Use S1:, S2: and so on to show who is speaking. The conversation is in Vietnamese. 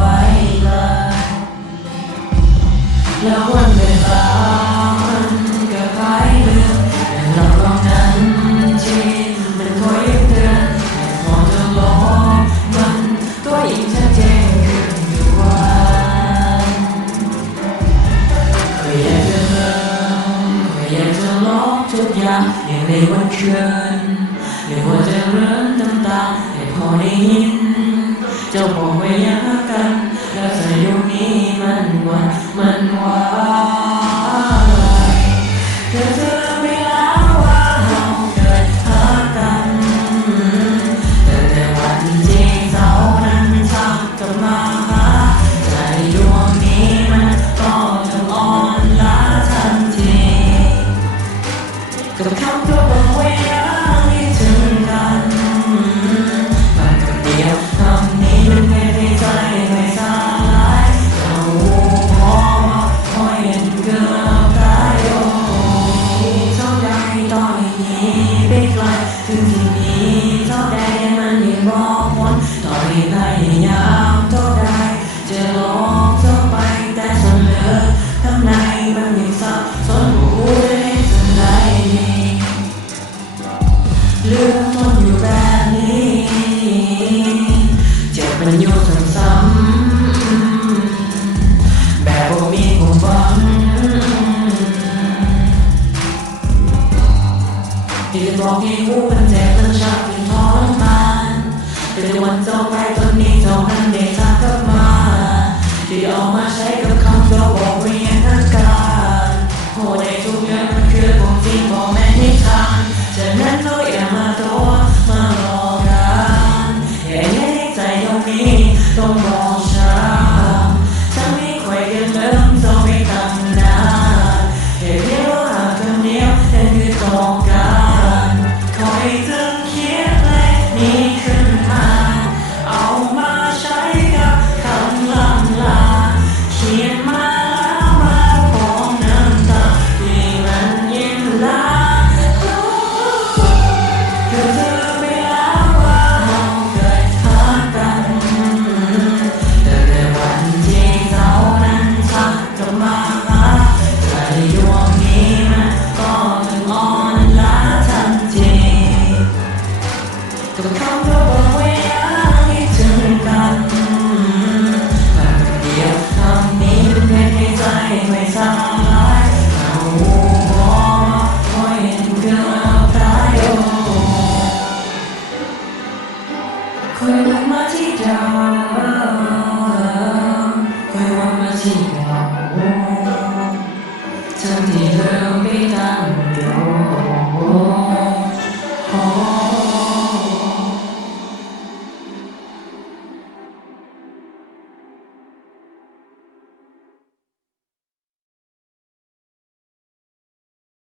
S1: lại Lâu quên về vào mình cả phải được Lòng con anh chi mình có yêu thương Một đường lộ mình có ý chắc chắn, đường nhiều qua Người em thương lắm, người em thương lót chút da Nhưng đi quên chân, đừng quên chân rớn tâm ta Để họ đi nhìn trong một 그래서 สันผู้หูได้จังไรเลือกต้นอยู่แบบนี้เจ็บมันยู่ซ้ซ้ำแบบบ่มีความหวังที่จะบอกให้หูมันเจ็บมันชักเป็นทรมานเป็นวันจะไป 너와